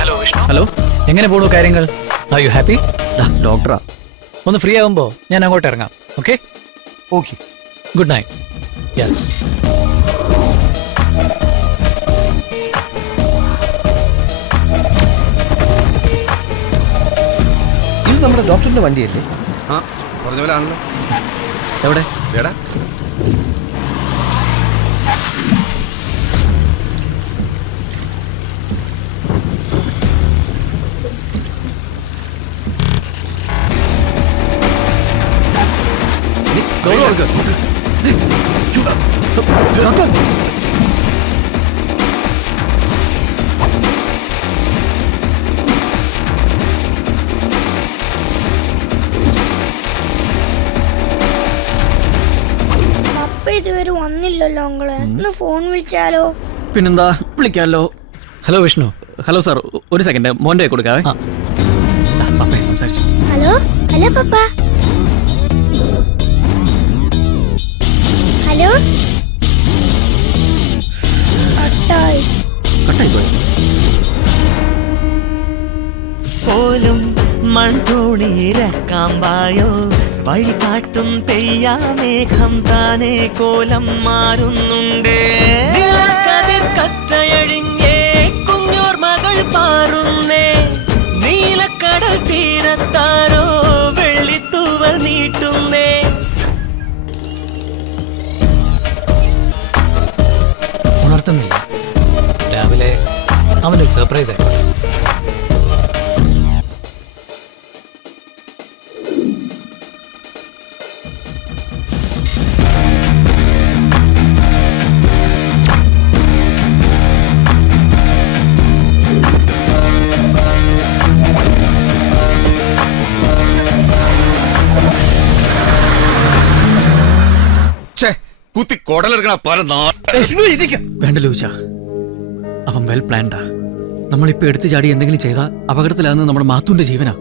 Hello Vishnu. Hello, എങ്ങനെ പോണു കാര്യങ്ങൾ? Are you happy? ഡോക്ടറാ, ഒന്ന് ഫ്രീ ആകുമ്പോ ഞാൻ അങ്ങോട്ട് ഇറങ്ങാം. Okay okay, good night. Yes. ഇത് നമ്മുടെ ഡോക്ടറിന്റെ വണ്ടിയല്ലേ? ആ, പറഞ്ഞ പോലെ ആണല്ലോ. എവിടെ? എടാ, അപ്പ ഇതുവരെ വന്നില്ലല്ലോ അങ്കളെ. ഒന്ന് ഫോൺ വിളിച്ചാലോ? പിന്നെന്താ, വിളിക്കാമല്ലോ. ഹലോ വിഷ്ണു. ഹലോ സാർ, ഒരു സെക്കൻഡ് മോൻ്റെ കൊടുക്കാവേ. പപ്പയെ സംസാരിച്ചു. ഹലോ ഹലോ പപ്പ. ഹലോ. കട്ടായി. കട്ടായി പോയി. പോലും മൺതോണിയിറക്കാമ്പായോ വഴി കാട്ടും പെയ്യാമേഘം താനേ കോലം മാറുന്നുണ്ട്. കതിർ കറ്റയഴിഞ്ഞേ കുഞ്ഞോർ മകൾ പാറുന്നേ. നീലക്കടൽ തീരത്താരോ വെള്ളിത്തൂവൽ നീട്ടുന്നേ. ഉണർത്തുന്നില്ല. രാവിലെ അവന് സർപ്രൈസ് ആയിക്കോട്ടെ. കുത്തി കൊടലെടുക്കണ പല വേണ്ട ലൂച്ച, അവൻ വെൽ പ്ലാൻഡാ. നമ്മളിപ്പോ എടുത്തു ചാടി എന്തെങ്കിലും ചെയ്താൽ അപകടത്തിലാകുന്നത് നമ്മുടെ മാത്തുന്റെ ജീവനാ.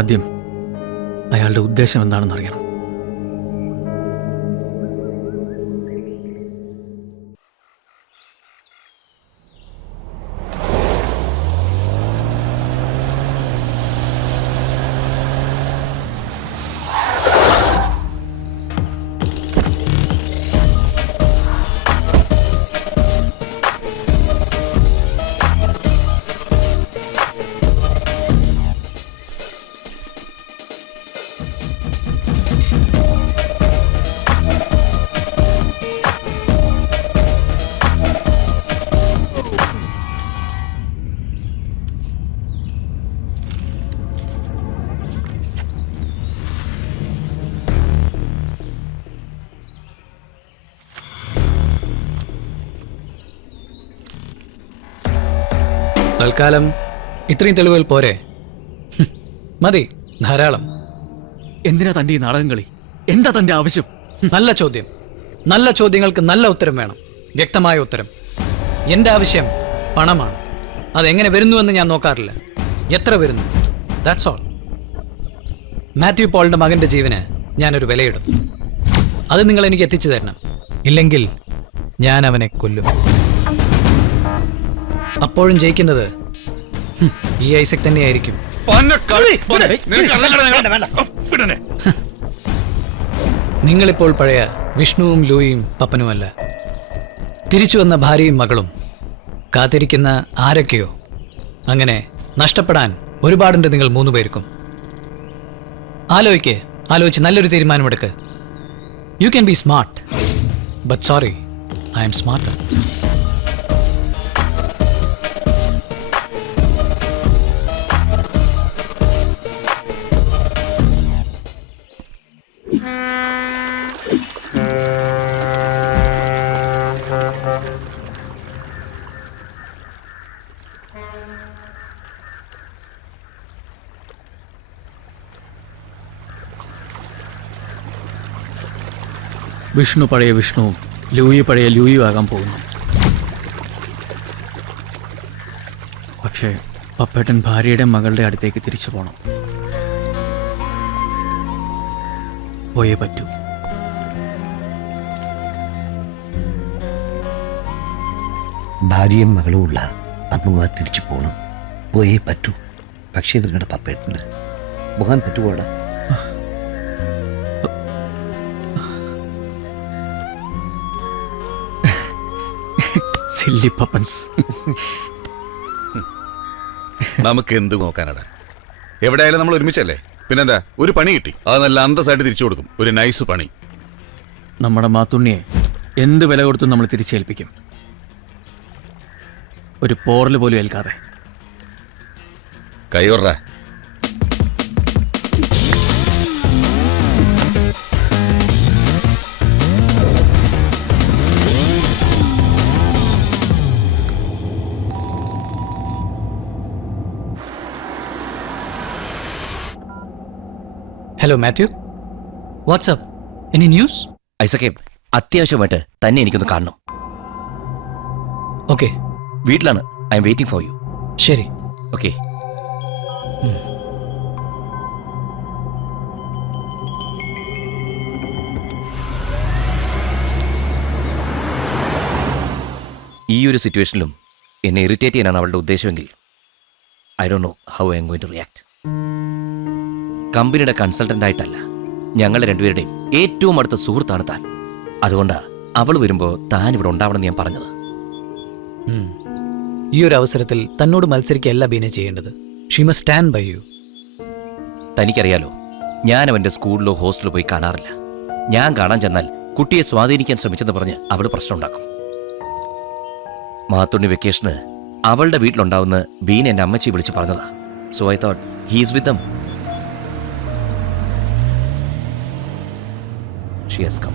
ആദ്യം അയാളുടെ ഉദ്ദേശം എന്താണെന്ന് അറിയണം. തൽക്കാലം ഇത്രയും തെളിവുകൾ പോരെ? മതി, ധാരാളം. എന്തിനാ തന്റെ ഈ നാടകം കളി? എന്താ തന്റെ ആവശ്യം? നല്ല ചോദ്യം. നല്ല ചോദ്യങ്ങൾക്ക് നല്ല ഉത്തരം വേണം, വ്യക്തമായ ഉത്തരം. എൻ്റെ ആവശ്യം പണമാണ്. അതെങ്ങനെ വരുന്നുവെന്ന് ഞാൻ നോക്കാറില്ല, എത്ര വരുന്നു, ദാറ്റ്സ് ഓൾ. മാത്യു പോളിന്റെ മകന്റെ ജീവന് ഞാനൊരു വിലയിടും. അത് നിങ്ങൾ എനിക്ക് എത്തിച്ചു തരണം. ഇല്ലെങ്കിൽ ഞാൻ അവനെ കൊല്ലും. അപ്പോഴും ജയിക്കുന്നത് ഈ ഐസക് തന്നെയായിരിക്കും. നിങ്ങളിപ്പോൾ പഴയ വിഷ്ണുവും ലൂയിയും പപ്പനുമല്ല. തിരിച്ചു വന്ന ഭാര്യയും മകളും, കാത്തിരിക്കുന്ന ആരൊക്കെയോ. അങ്ങനെ നഷ്ടപ്പെടാൻ ഒരുപാടുണ്ട് നിങ്ങൾ മൂന്നു പേർക്കും. ആലോചിച്ച് നല്ലൊരു തീരുമാനമെടുക്ക്. You can be smart, but sorry, I'm smarter. Vishnu പഴയ വിഷ്ണുവും ലൂയി പഴയ ലൂയിയും ആകാൻ പോകുന്നു. പക്ഷേ പപ്പേട്ടൻ ഭാര്യയുടെ മകളുടെ അടുത്തേക്ക് തിരിച്ചു പോകണം. പോയേ പറ്റൂ. ഭാര്യയും മകളും ഉള്ള പത്മകുമാർ തിരിച്ചു പോകണം. പോയേ പറ്റൂ. പക്ഷേ നിങ്ങളുടെ പപ്പേട്ടുണ്ട്. പോകാൻ പറ്റുമോടാ? സില്ലി പപ്പൻസ്. നമുക്ക് എന്ത് നോക്കാനടാ? എവിടെയായാലും നമ്മൾ ഒരുമിച്ചല്ലേ. പിന്നെന്താ, ഒരു പണി കിട്ടി, അത് നല്ല അന്തസ്സായിട്ട് തിരിച്ചു കൊടുക്കും. ഒരു നൈസ് പണി. നമ്മുടെ മാത്തുണ്ണിയെ എന്ത് വില കൊടുത്തും നമ്മൾ തിരിച്ചേൽപ്പിക്കും. ഒരു പോറൽ പോലും ഏൽക്കാതെ. കൈവറ. Hello Mathew, WhatsApp, any news? ഐസക്കെ, അത്യാവശ്യമായിട്ട് തന്നെ എനിക്കൊന്ന് കാണണം. ഓക്കെ, വീട്ടിലാണ്. I'm waiting for you. ശരി. ഓക്കെ. ഈ ഒരു സിറ്റുവേഷനിലും എന്നെ ഇറിറ്റേറ്റ് ചെയ്യാനാണ് അവളുടെ ഉദ്ദേശമെങ്കിൽ I don't know how I'm going to react. കമ്പനിയുടെ കൺസൾട്ടന്റ് ആയിട്ടല്ല, ഞങ്ങളുടെ രണ്ടുപേരുടെയും ഏറ്റവും അടുത്ത സുഹൃത്താണ് താൻ. അതുകൊണ്ടാണ് അവൾ വരുമ്പോൾ താൻ ഇവിടെ ഉണ്ടാവണമെന്ന് ഞാൻ പറഞ്ഞത്. ഈ ഒരു അവസരത്തിൽ തന്നോട് മത്സരിക്കുകയല്ല ബീന ചെയ്യേണ്ടത്. She must stand by you. തനിക്കറിയാലോ, ഞാൻ അവൻ്റെ സ്കൂളിലോ ഹോസ്റ്റലിലോ പോയി കാണാറില്ല. ഞാൻ കാണാൻ ചെന്നാൽ കുട്ടിയെ സ്വാധീനിക്കാൻ ശ്രമിച്ചെന്ന് പറഞ്ഞ് അവൾ പ്രശ്നമുണ്ടാക്കും. മാത്തുണ്ണി വെക്കേഷന് അവളുടെ വീട്ടിലുണ്ടാവുന്ന ബീൻ എൻ്റെ അമ്മച്ചി വിളിച്ച് പറഞ്ഞതാ. So I thought he's with them. She has come.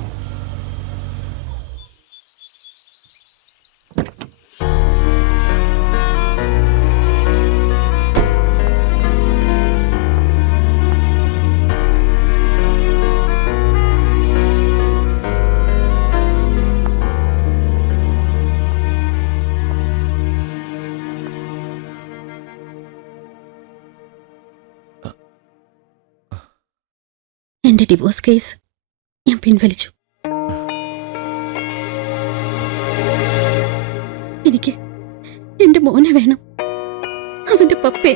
എന്റെ ഡിവോഴ്സ് കേസ് ഞാൻ പിൻവലിച്ചു. എനിക്ക് എന്റെ മോനെ വേണം, അവന്റെ പപ്പേ.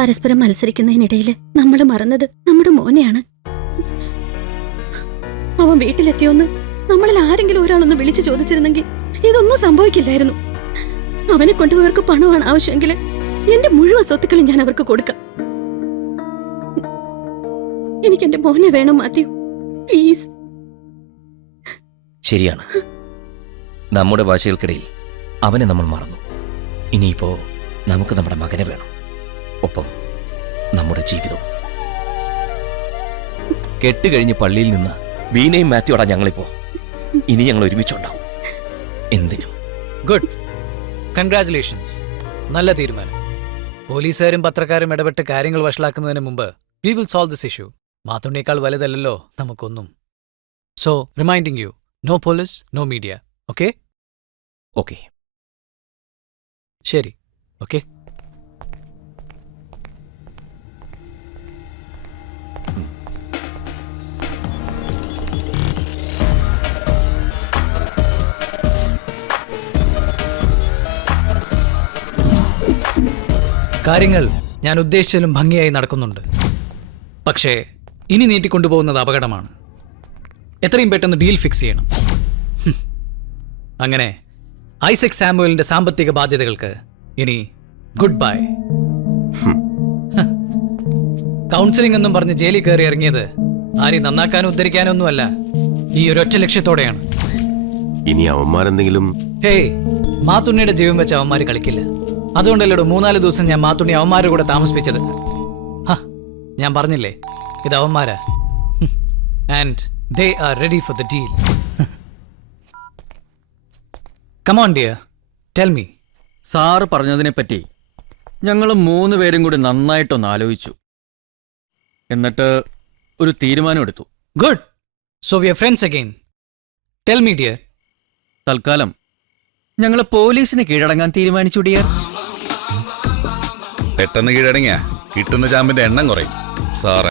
പരസ്പരം മത്സരിക്കുന്നതിനിടയിൽ നമ്മൾ മറന്നത് നമ്മുടെ മോനെയാണ്. അവൻ വീട്ടിലെത്തിയോന്ന് നമ്മളിൽ ആരെങ്കിലും ഒരാളൊന്ന് വിളിച്ചു ചോദിച്ചിരുന്നെങ്കിൽ ഇതൊന്നും സംഭവിക്കില്ലായിരുന്നു. അവനെ കൊണ്ടുപോയവർക്ക് പണമാണ് ആവശ്യമെങ്കിൽ എന്റെ മുഴുവൻ സ്വത്തുക്കളും ഞാൻ അവർക്ക് കൊടുക്കാം. എനിക്ക് എന്റെ മോനെ വേണം മാത്യു, പ്ലീസ്. ശരിയാണ്, നമ്മുടെ വാശികൾക്കിടയിൽ അവനെ നമ്മൾ മറന്നു. ഇനിയിപ്പോ നമുക്ക് നമ്മുടെ മകനെ വേണം, ഒപ്പം നമ്മുടെ ജീവിതവും. കെട്ടുകഴിഞ്ഞ് പള്ളിയിൽ നിന്ന് വീണയും മാത്യുവാടാ ഞങ്ങളിപ്പോ. ഇനി ഞങ്ങൾ ഒരുമിച്ചുണ്ടാവും, എന്തിനും. Good, congratulations. നല്ല തീരുമാനം. പോലീസുകാരും പത്രക്കാരും ഇടപെട്ട് കാര്യങ്ങൾ വഷളാക്കുന്നതിന് മുമ്പ് we will solve this issue. മാത്തുണ്ണിയേക്കാൾ വലുതല്ലല്ലോ നമുക്കൊന്നും. So reminding you, no police, no media. Okay? Okay. ശരി, ഓക്കെ. കാര്യങ്ങൾ ഞാൻ ഉദ്ദേശിച്ചതിലും ഭംഗിയായി നടക്കുന്നുണ്ട്. പക്ഷേ ഇനി നീട്ടിക്കൊണ്ടുപോകുന്നത് അപകടമാണ്. എത്രയും പെട്ടെന്ന് ഡീൽ ഫിക്സ് ചെയ്യണം. അങ്ങനെ ഐസക് സാമുവലിന്റെ സാമ്പത്തിക ബാധ്യതകൾക്ക് ഇനി ഗുഡ് ബൈ. കൗൺസിലിംഗ് എന്നും പറഞ്ഞ് ജയിലിൽ കയറി ഇറങ്ങിയത് ആരെയും നന്നാക്കാനും ഉദ്ധരിക്കാനും ഒന്നുമല്ല, ഈ ഒരൊറ്റ ലക്ഷ്യത്തോടെയാണ്. ഇനി അവന്മാരെന്തെങ്കിലും ഹേയ്, മാത്തുണ്ണിയുടെ ജീവൻ വെച്ച് അവന്മാർ കളിക്കില്ല. അതുകൊണ്ടല്ലോ 3-4 ദിവസം ഞാൻ മാത്തുണ്ണി അവന്മാരുടെ കൂടെ താമസിപ്പിച്ചത്. ഞാൻ പറഞ്ഞില്ലേ, ഇത് അവന്മാരാ. And they are ready for the deal. Come on dear, tell me. Sir പറഞ്ഞതിനെപ്പറ്റി ഞങ്ങൾ 3 പേരും കൂടി നന്നായിട്ടൊന്ന് ആലോചിച്ചു. എന്നിട്ട് ഒരു തീരുമാനം എടുത്തു. Good, so we are friends again. Tell me dear. തൽക്കാലം ഞങ്ങൾ പോലീസിന് കീഴടങ്ങാൻ തീരുമാനിച്ചു ഡിയർ. പെട്ടെന്ന് കീഴടങ്ങിയ കിട്ടുന്ന ചാമ്പിന്റെ എണ്ണം കുറയും സാറേ.